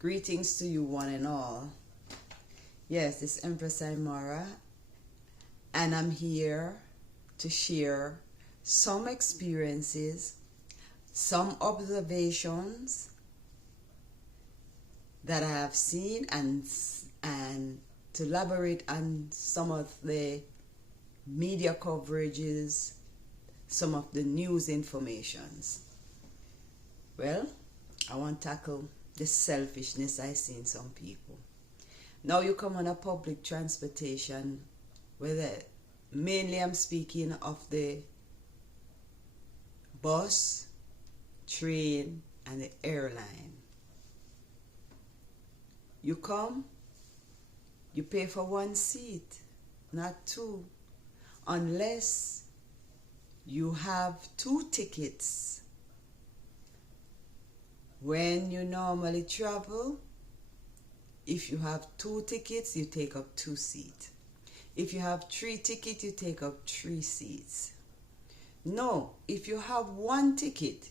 Greetings to you one and all. Yes, it's Empress Imara, and I'm here to share some experiences, some observations that I have seen, and to elaborate on some of the media coverages, some of the news informations. Well, I want to tackle the selfishness I see in some people. Now you come on a public transportation, mainly I'm speaking of the bus, train, and the airline. You come, you pay for one seat, not two, unless you have two tickets. When you normally travel, if you have two tickets, you take up two seats. If you have three tickets, you take up three seats. No, if you have one ticket,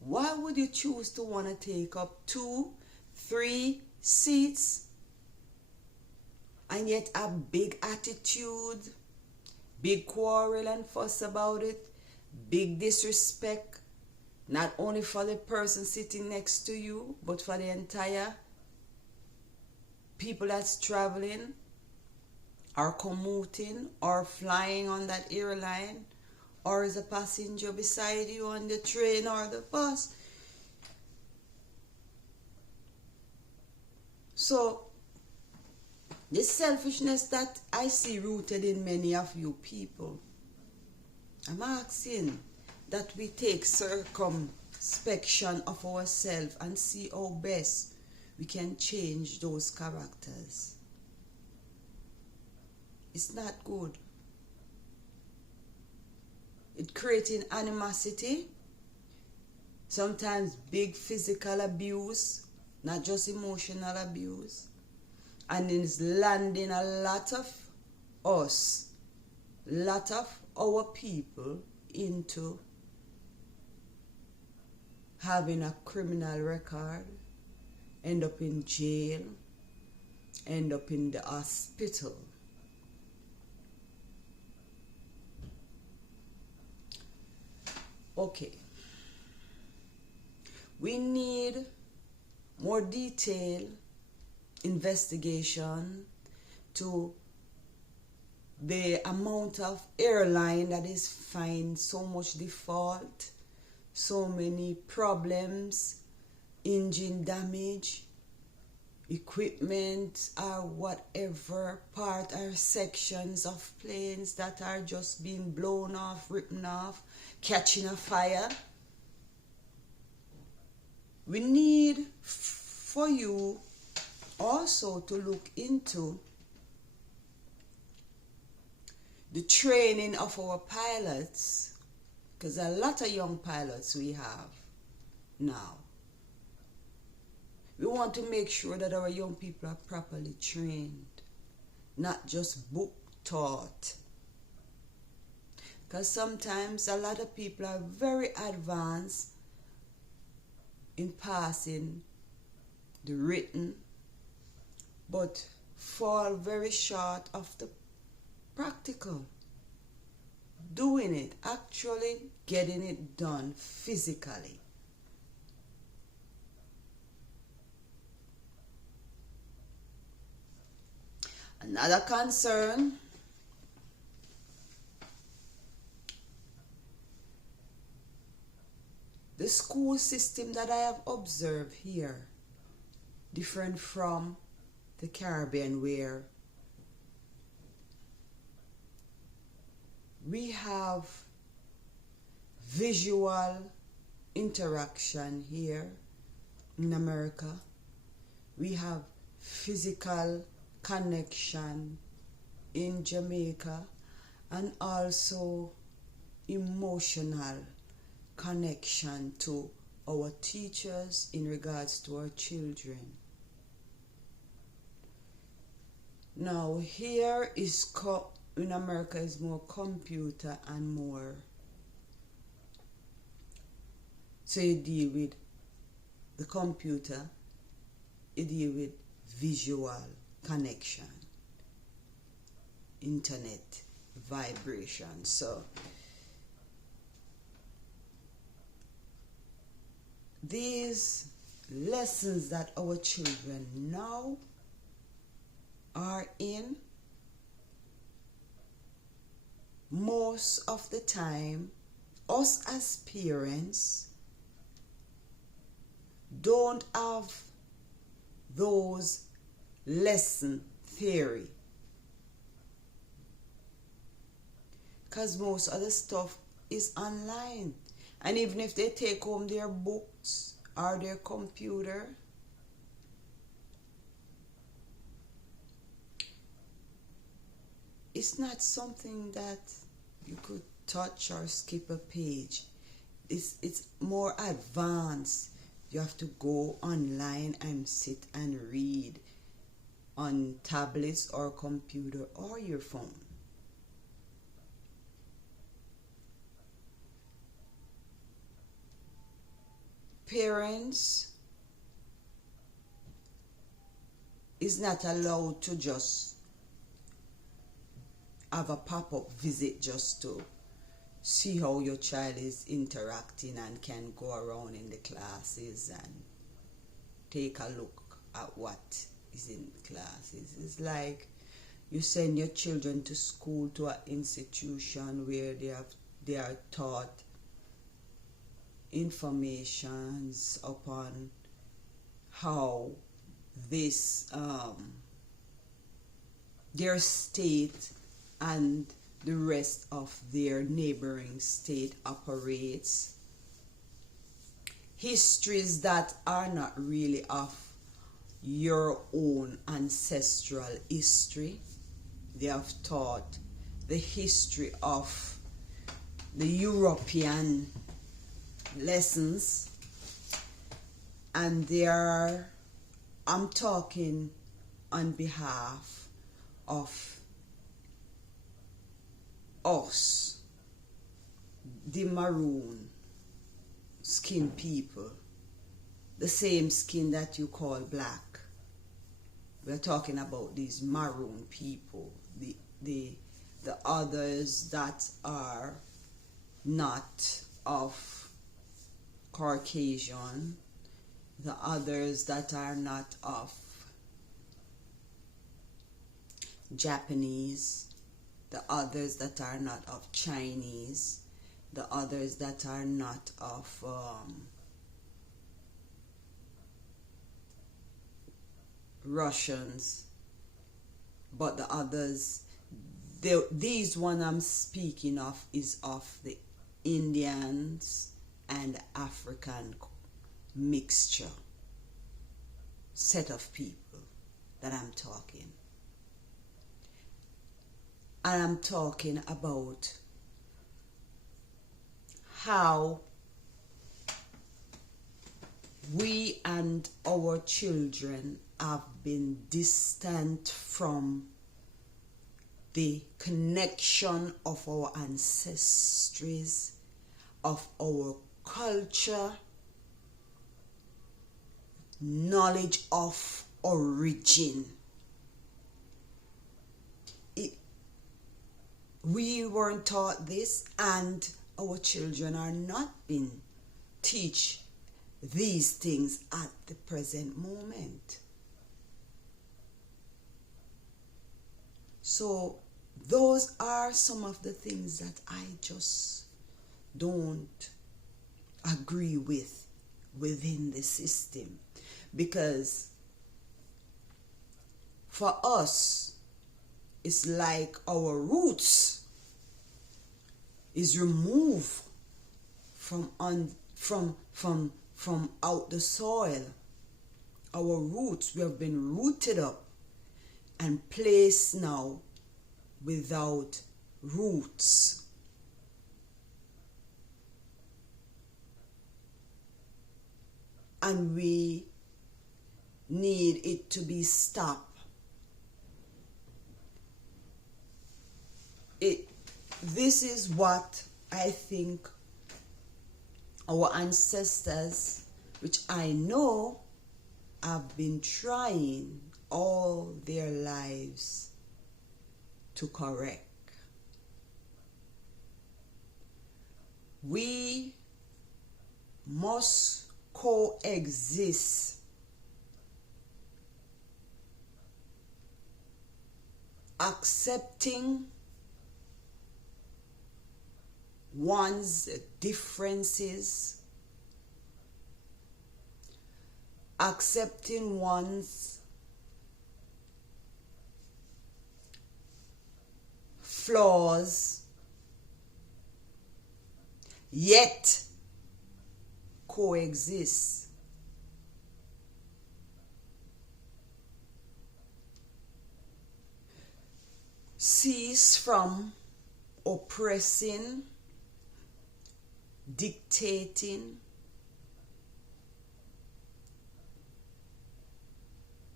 why would you choose to want to take up 2, 3 seats and yet have big attitude, big quarrel and fuss about it, big disrespect, not only for the person sitting next to you, but for the entire people that's traveling or commuting or flying on that airline, or as a passenger beside you on the train or the bus? So, this selfishness that I see rooted in many of you people, I'm asking that we take circumspection of ourselves and see how best we can change those characters. It's not good. It's creating animosity, sometimes big physical abuse, not just emotional abuse, and it's landing a lot of our people into having a criminal record, end up in jail, end up in the hospital. Okay. We need more detailed investigation to the amount of airline that is find so much default, so many problems, engine damage, equipment, or whatever part or sections of planes that are just being blown off, ripped off, catching a fire. We need for you also to look into the training of our pilots, because a lot of young pilots we have now. We want to make sure that our young people are properly trained, not just book taught. Because sometimes a lot of people are very advanced in passing the written, but fall very short of the practical. Doing it, actually getting it done physically. Another concern, the school system that I have observed here, different from the Caribbean, where we have visual interaction. Here in America, we have physical connection in Jamaica, and also emotional connection to our teachers in regards to our children. Now here is in America is more computer and more, so you deal with The computer, it deal with visual connection, internet vibration. So these lessons that our children now are in, most of the time, us as parents don't have those lesson theory, because most of the stuff is online. And even if they take home their books or their computer, it's not something that you could touch or skip a page. It's more advanced. You have to go online and sit and read on tablets or computer or your phone. Parents is not allowed to just have a pop-up visit just to see how your child is interacting and can go around in the classes and take a look at what is in the classes. It's like you send your children to school, to an institution where they are taught informations upon how this their state and the rest of their neighboring state operates. Histories that are not really of your own ancestral history. They have taught the history of the European lessons, and I'm talking on behalf of us, the maroon skin people, the same skin that you call black. We're talking about these maroon people, the others that are not of Caucasian, the others that are not of Japanese, the others that are not of Chinese, the others that are not of Russians, but the others, these one I'm speaking of is of the Indians and African mixture set of people that I'm talking. And I'm talking about how we and our children have been distant from the connection of our ancestries, of our culture, knowledge of origin. We weren't taught this, and our children are not being taught these things at the present moment. So those are some of the things that I just don't agree with within the system, because for us it's like our roots is removed from out the soil. Our roots, we have been rooted up and placed now without roots. And we need it to be stopped. This is what I think our ancestors which I know have been trying all their lives to correct. We must coexist accepting one's differences, accepting one's flaws, yet coexist. Cease from oppressing, dictating,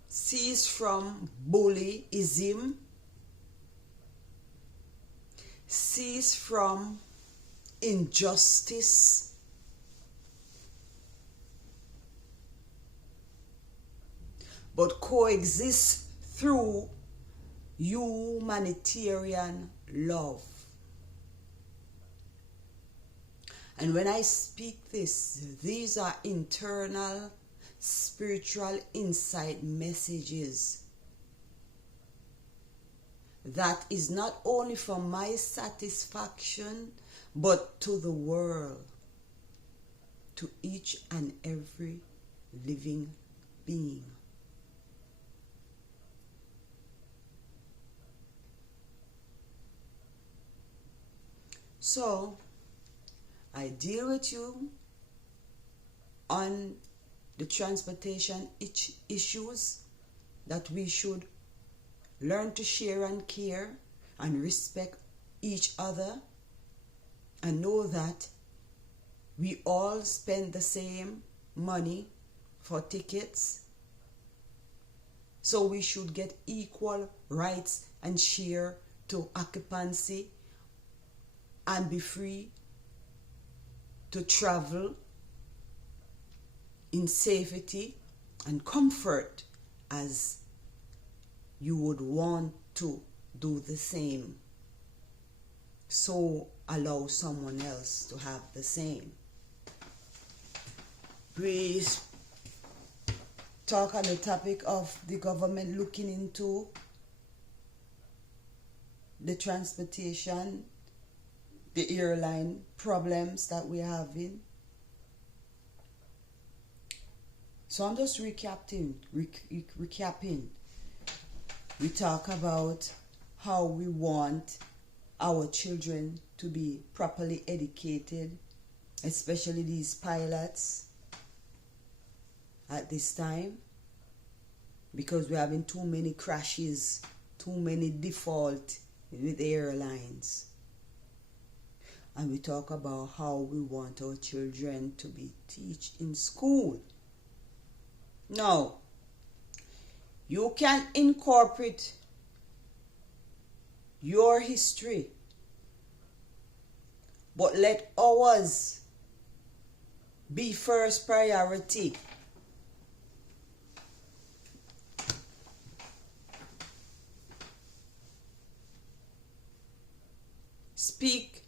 cease from bullyism, cease from injustice, but coexist through humanitarian love. And when I speak this, these are internal spiritual insight messages that is not only for my satisfaction, but to the world, to each and every living being. So, I deal with you on the transportation issues that we should learn to share and care and respect each other and know that we all spend the same money for tickets. So we should get equal rights and share to occupancy and be free to travel in safety and comfort as you would want to do the same. So allow someone else to have the same. We talk on the topic of the government looking into the transportation, the airline problems that we're having. So I'm just recapping. We talk about how we want our children to be properly educated, especially these pilots at this time, because we're having too many crashes, too many default with airlines. And we talk about how we want our children to be taught in school. Now, you can incorporate your history, but let ours be first priority. Speak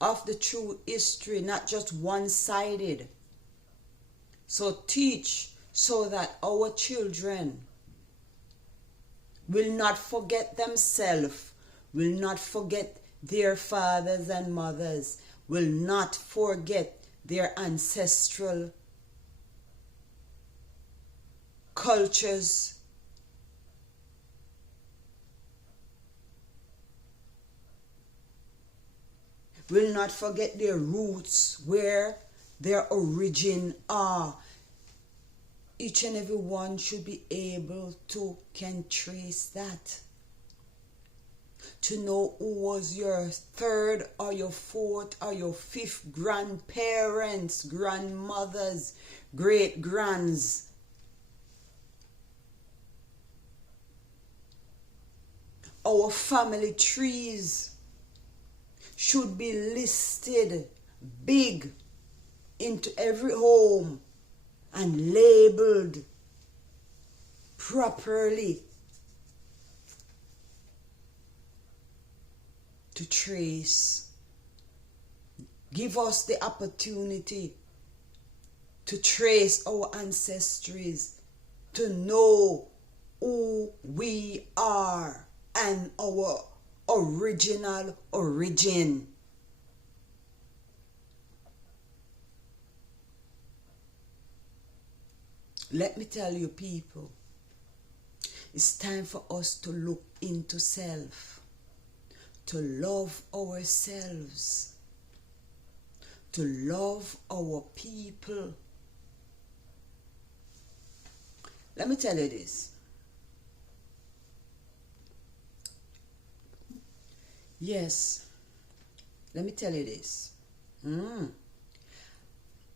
of the true history, not just one-sided. So teach so that our children will not forget themselves, will not forget their fathers and mothers, will not forget their ancestral cultures. Will not forget their roots, where their origin are. Each and every one should be able to can trace that. To know who was your third or your fourth or your fifth grandparents, grandmothers, great-grands. Our family trees should be listed big into every home and labeled properly to trace. Give us the opportunity to trace our ancestries, to know who we are and our original origin. Let me tell you, people, it's time for us to look into self, to love ourselves, to love our people. Let me tell you this. Yes, let me tell you this.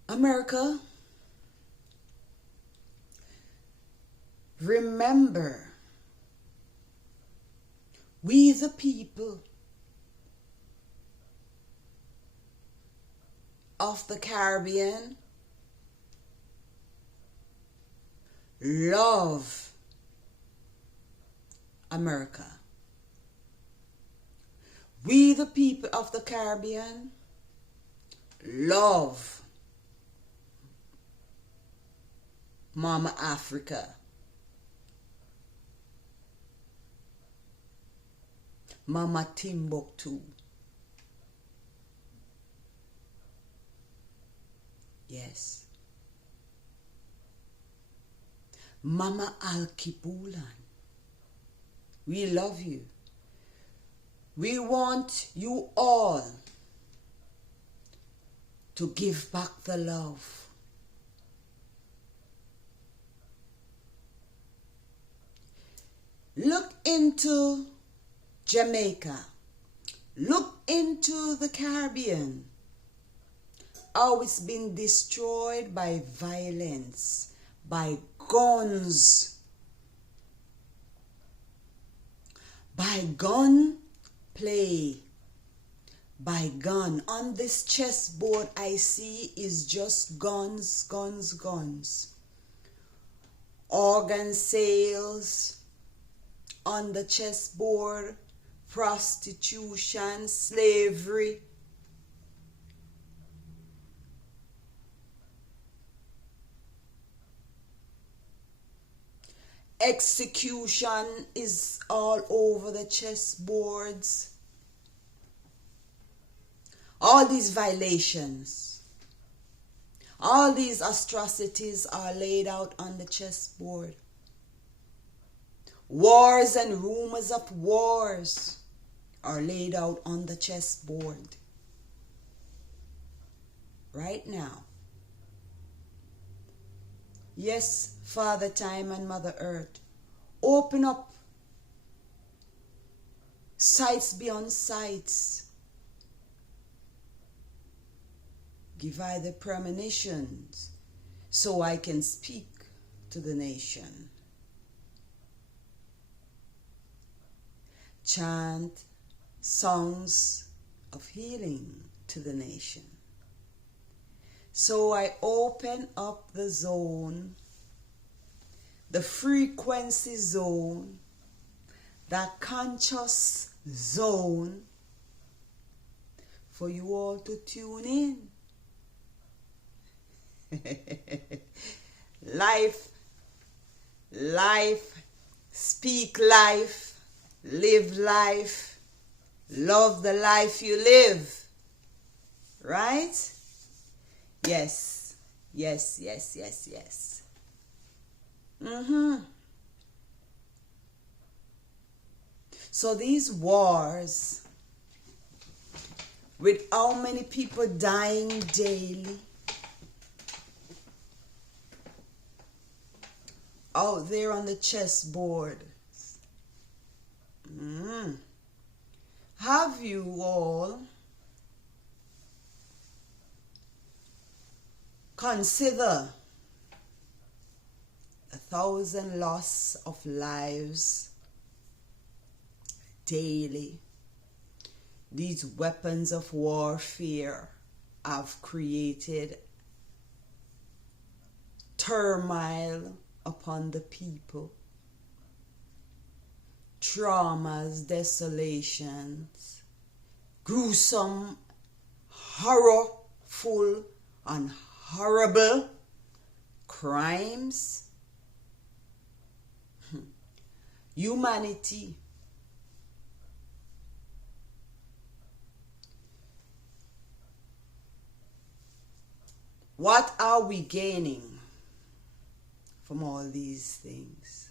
America, remember, we the people of the Caribbean love America. We the people of the Caribbean love Mama Africa. Mama Timbuktu. Yes. Mama Alkipulan. We love you. We want you all to give back the love. Look into Jamaica. Look into the Caribbean. How it's been destroyed by violence, by guns, by gun play, by gun. On this chessboard I see is just guns, guns, guns. Organ sales on the chessboard, prostitution, slavery. Execution is all over the chessboards. All these violations, all these atrocities are laid out on the chessboard. Wars and rumors of wars are laid out on the chessboard right now. Yes, Father Time and Mother Earth, open up sights beyond sights. Give I the premonitions so I can speak to the nation. Chant songs of healing to the nation. So I open up the zone, the frequency zone, that conscious zone, for you all to tune in. Life, life, speak life, live life, love the life you live. Right? Yes, yes, yes, yes, yes. So these wars, with how many people dying daily, out there on the chessboard, have you all consider 1,000 loss of lives daily these weapons of warfare have created turmoil upon the people, traumas, desolations, gruesome, horrorful, and horrible crimes. Humanity what are we gaining from all these things?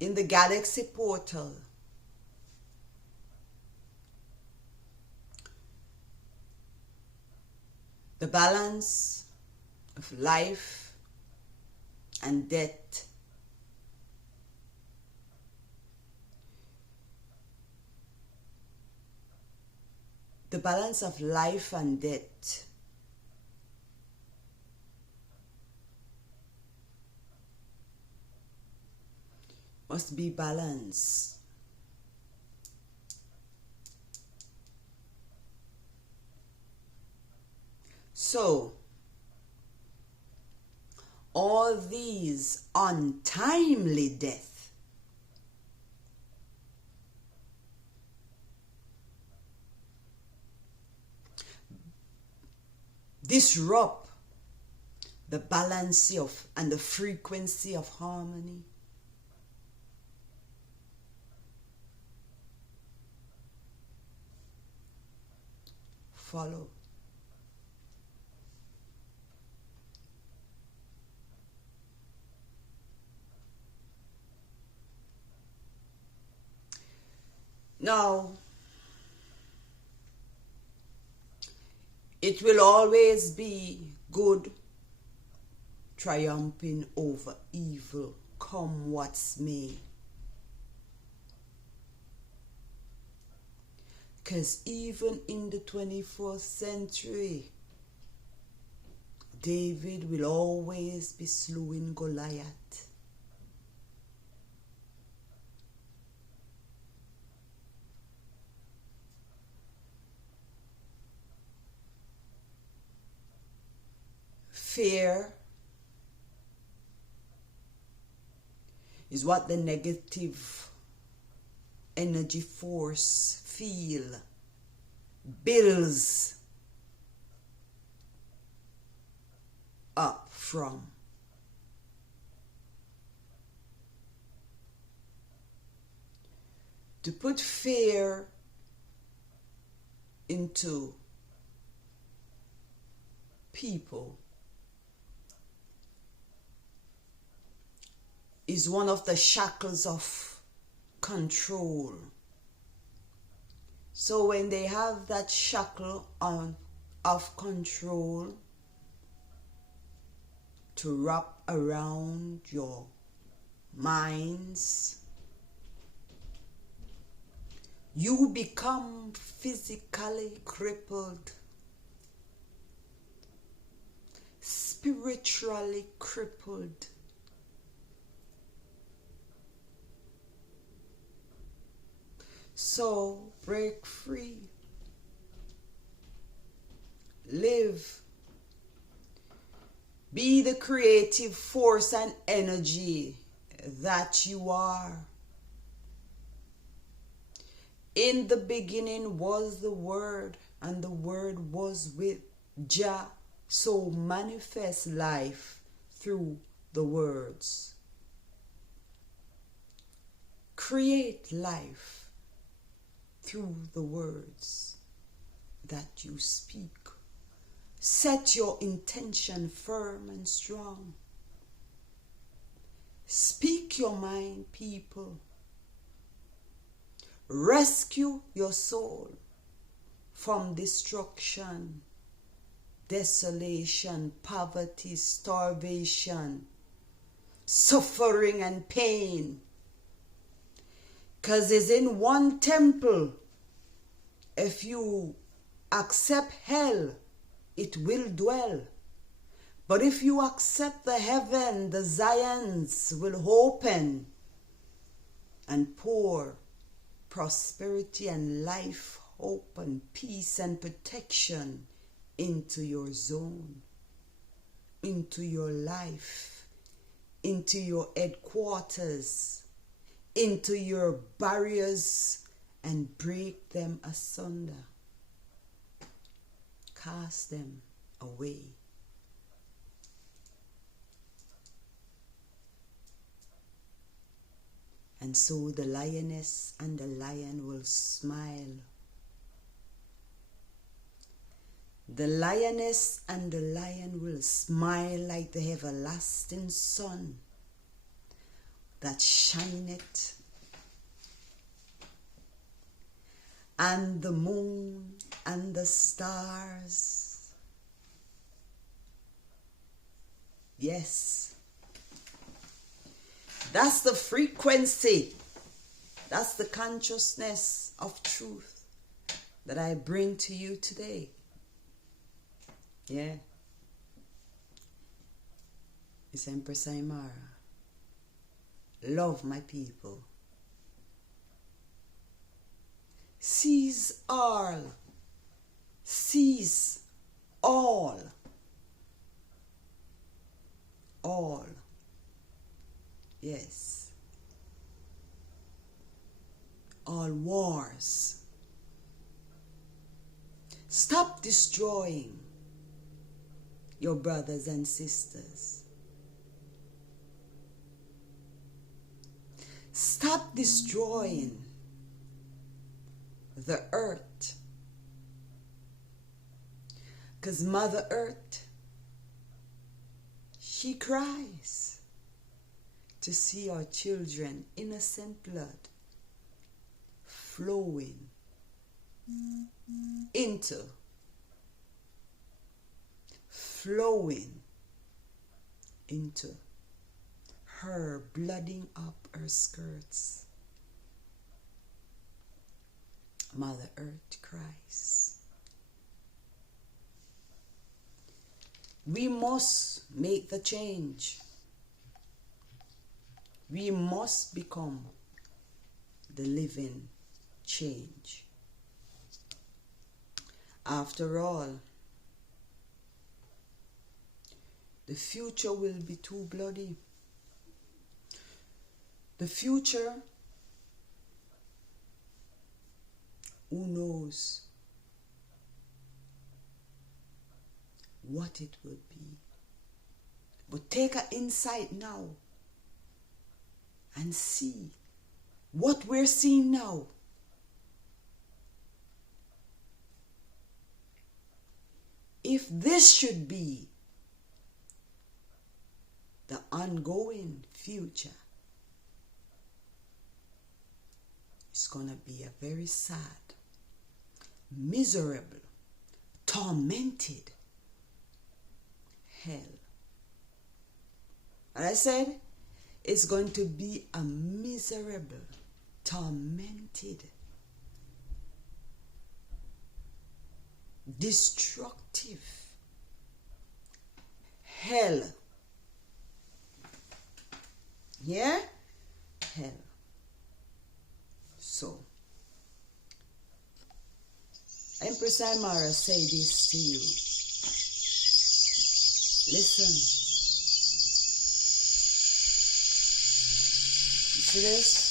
In the galaxy portal, the balance of life and death must be balanced. So, all these untimely deaths disrupt the balance of and the frequency of harmony. Follow. Now, it will always be good triumphing over evil, come what's may. Because even in the 21st century, David will always be slewing Goliath. Fear is what the negative energy force builds up from. To put fear into people is one of the shackles of control. So when they have that shackle of control to wrap around your minds, you become physically crippled, spiritually crippled. So break free. Live. Be the creative force and energy that you are. In the beginning was the Word, and the Word was with Jah. So manifest life through the words. Create life through the words that you speak. Set your intention firm and strong. Speak your mind, people. Rescue your soul from destruction, desolation, poverty, starvation, suffering and pain. Because it's in one temple. If you accept hell, it will dwell. But if you accept the heaven, the Zions will open and pour prosperity and life hope and peace and protection into your zone, into your life, into your headquarters, into your barriers, and break them asunder. Cast them away. And so the lioness and the lion will smile. The lioness and the lion will smile like the everlasting sun that shineth, and the moon and the stars. Yes, that's the frequency, that's the consciousness of truth that I bring to you today. Yeah, it's Empress Imara. Love my people. Seize all. Seize all. All. Yes. All wars. Stop destroying your brothers and sisters. Stop destroying the earth. Because Mother Earth, she cries to see our children, innocent blood, flowing into, her blooding up her skirts. Mother Earth cries. We must make the change. We must become the living change. After all, the future will be too bloody. The future, who knows what it would be. But take an insight now and see what we're seeing now. If this should be the ongoing future, it's going to be a very sad, miserable, tormented hell. And I said, it's going to be a miserable, tormented, destructive hell. Yeah? Hell. So, Empress Imara say this to you. Listen. You see this?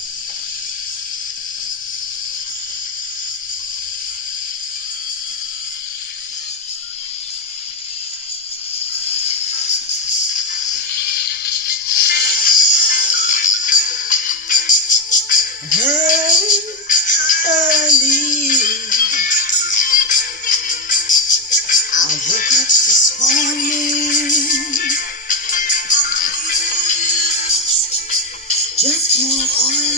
Early, I woke up this morning, just more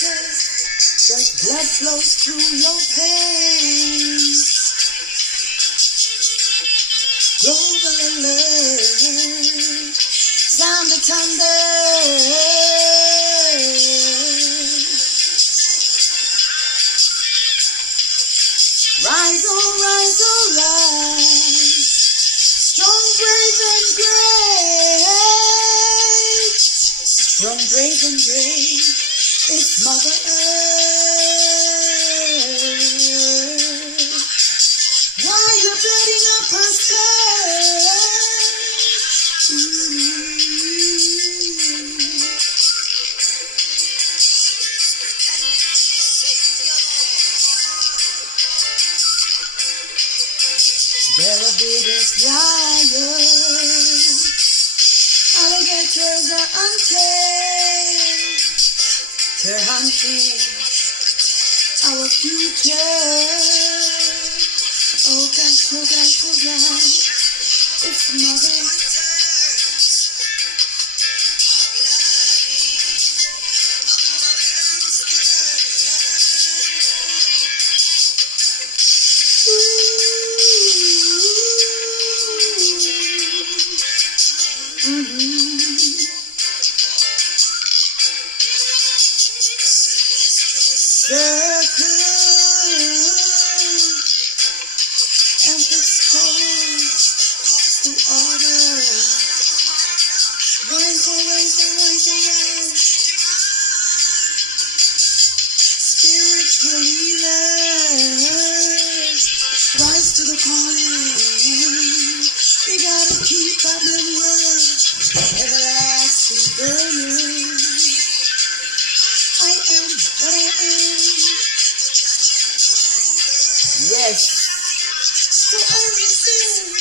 Just blood flows through your veins. Global alert. Sound the thunder. Rise, oh rise, oh rise. Strong, brave, and great. Strong, brave, and great. It's Mother Earth. Why you building up her skirt? They're the biggest liars. Alligators are untamed. They're hunting our future. Oh gosh, oh gosh, oh gosh. It's Mother. Circle, Empress calls to order. Rise, oh, rise, oh, rise, oh, rise. Spiritual healers, rise to the calling. We gotta keep bubbling word, everlasting burning. I am what I am. Yes. So I receive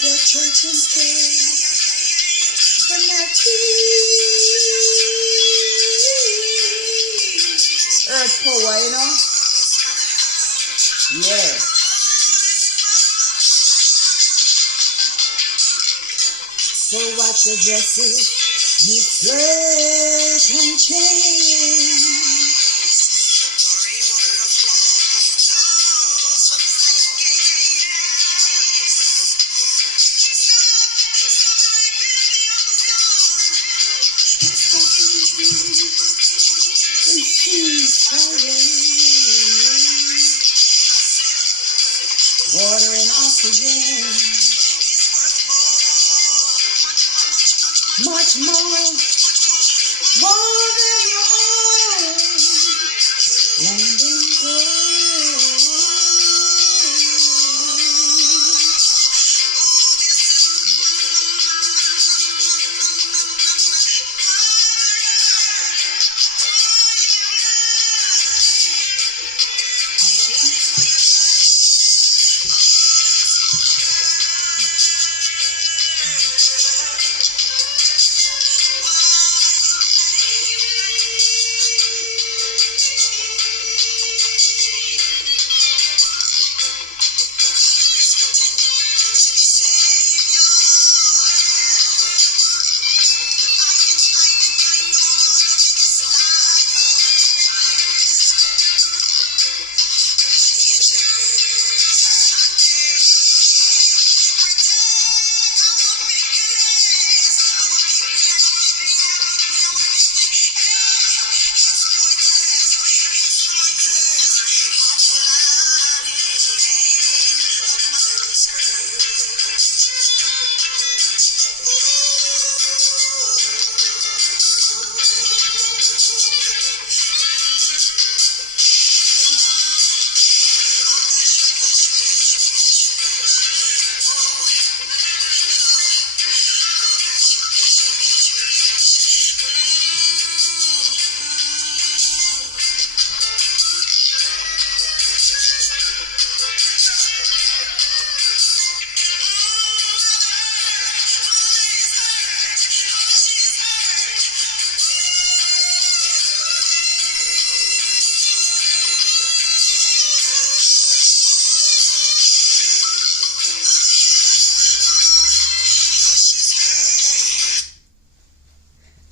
the church and state, but not earth power, you know? Yeah. So watch the dresses you flirt and change. Water and oxygen, much more than your own. Land and gold.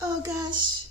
Oh gosh.